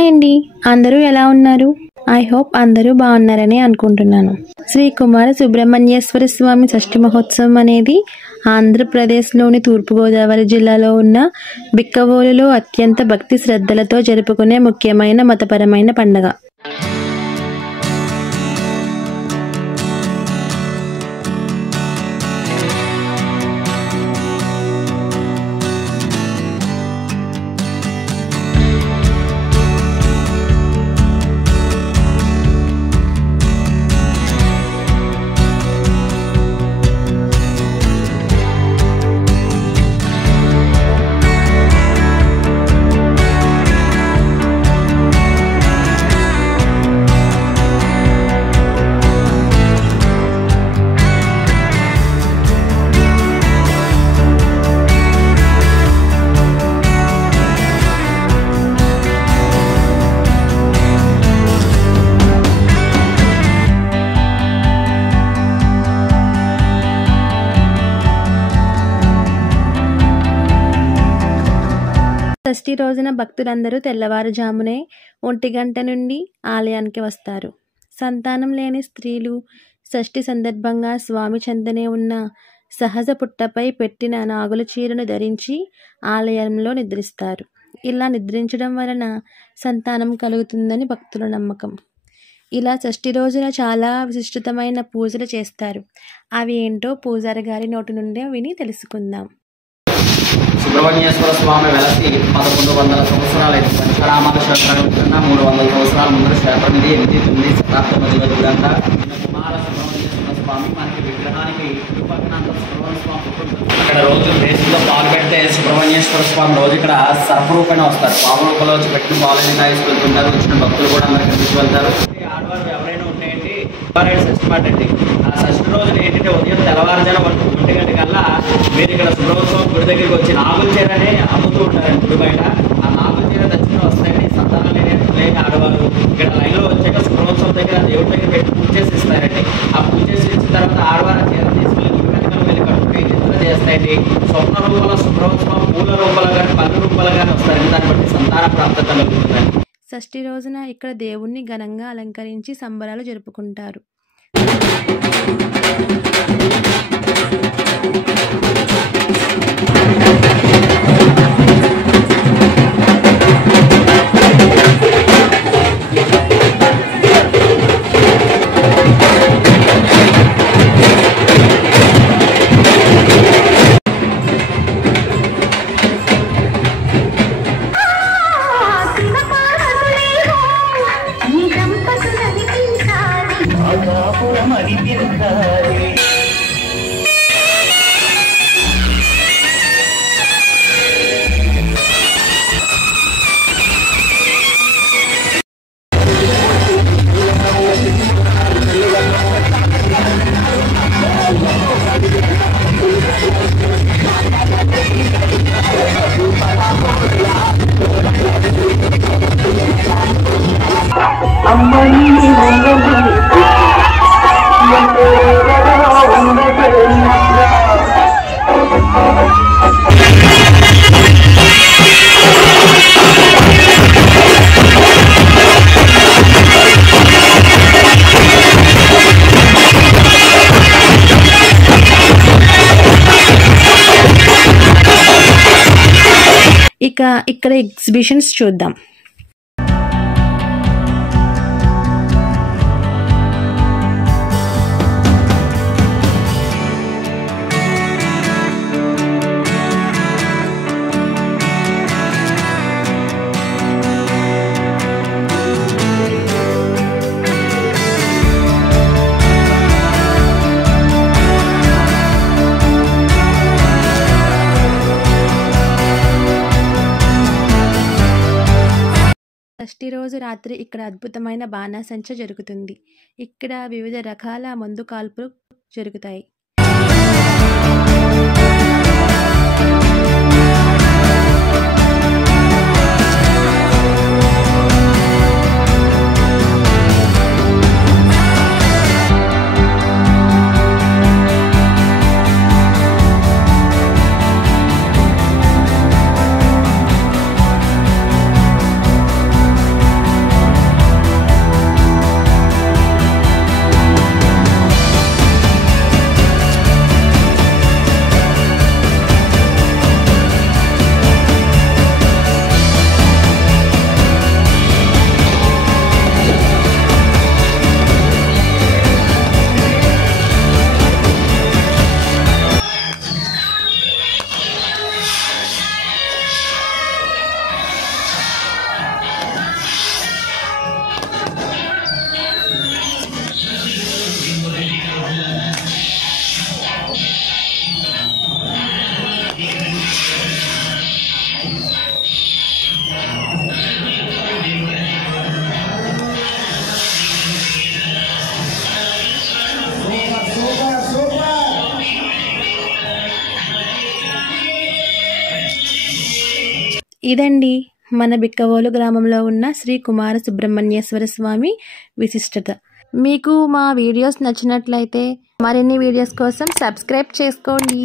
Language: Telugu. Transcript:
హాయ్ అండి, అందరూ ఎలా ఉన్నారు? ఐ హోప్ అందరూ బాగున్నారని అనుకుంటున్నాను. శ్రీ కుమార సుబ్రహ్మణ్యేశ్వర స్వామి షష్ఠి మహోత్సవం అనేది ఆంధ్రప్రదేశ్లోని తూర్పుగోదావరి జిల్లాలో ఉన్న బిక్కవోలులో అత్యంత భక్తి శ్రద్ధలతో జరుపుకునే ముఖ్యమైన మతపరమైన పండుగ. షష్ఠి రోజున భక్తులందరూ తెల్లవారుజామునే 1 గంట నుండి ఆలయానికి వస్తారు. సంతానం లేని స్త్రీలు షష్ఠి సందర్భంగా స్వామి చెంతనే ఉన్న సహజ పుట్టపై పెట్టిన నాగుల చీరను ధరించి ఆలయంలో నిద్రిస్తారు. ఇలా నిద్రించడం వలన సంతానం కలుగుతుందని భక్తుల నమ్మకం. ఇలా షష్ఠి రోజున చాలా విశిష్టమైన పూజలు చేస్తారు. అవి ఏంటో పూజారి గారి నోటి నుండే విని తెలుసుకుందాం. సుబ్రహ్మణ్యేశ్వర స్వామి వెలసి 1100 సంవత్సరాలైంది. పంచరామాల క్షేత్రం కన్నా 300 సంవత్సరాల ముందు క్షేత్రం ఇది. 8-9 శతాబ్దం మధ్యలో ఇదంతా కుమార సుబ్రహ్మణ్యేశ్వర స్వామి మనకి విగ్రహానికి ఇరుపక్కన సుబ్రహ్మణ్య స్వామి ఇక్కడ రోజు దేశంలో పాలు పెడితే సుబ్రహ్మణ్యేశ్వర స్వామి రోజు ఇక్కడ సర్పరూపంగా వస్తారు. పాము రూపంలో వచ్చి పెట్టిన పాలని తాగిస్తుంటారు. వచ్చిన భక్తులు కూడా అందరికి తీసుకువెళ్తారు. ఆడవారు ఎవరైనా ఉంటాయండి షష్ఠి మాట అండి. ఆ షష్ఠి రోజున ఏంటంటే ఉదయం తెల్లవారుజాన 1 గంట కల్లా మీరు ఇక్కడ సుబ్రహ్మణ్య గుడి దగ్గరికి వచ్చి నాగుల చీరని అమ్ముతూ ఉంటారండి గుడి బయట. ఆ నాగుల చీర దక్షిణ వస్తాయండి. సంతానం లేని ఆడవారు ఇక్కడ లైన్లో వచ్చాక సుబ్రహ్మణ్యం దగ్గర దేవుడి దగ్గర పెట్టి పూజ చేసి ఇస్తారండి. ఆ పూజ చేసి ఇచ్చిన తర్వాత ఆడవారు చీర తీసుకెళ్ళి గుడి వెనకాల వెళ్ళి కట్టుకుని నిద్ర చేస్తాయండి. స్వప్న రూపంలో సుబ్రహ్మణ్యం పూల రూపాలు కానీ పళ్ళు రూపాలు కానీ వస్తారండి. దాన్ని బట్టి సంతాన ప్రాప్తత కలుగుతుందండి. షష్ఠి రోజున ఇక్కడ దేవుణ్ణి ఘనంగా అలంకరించి సంబరాలు జరుపుకుంటారు. ఇక ఇక్కడ ఎగ్జిబిషన్స్ చూద్దాం. షష్ఠి రోజు రాత్రి ఇక్కడ అద్భుతమైన బాణాసంచ జరుగుతుంది. ఇక్కడ వివిధ రకాల మందు కాల్పులు జరుగుతాయి. ఇదండి మన బిక్కవోలు గ్రామంలో ఉన్న శ్రీ కుమార సుబ్రహ్మణ్యేశ్వర స్వామి విశిష్టత. మీకు మా వీడియోస్ నచ్చినట్లయితే మరిన్ని వీడియోస్ కోసం సబ్స్క్రైబ్ చేసుకోండి.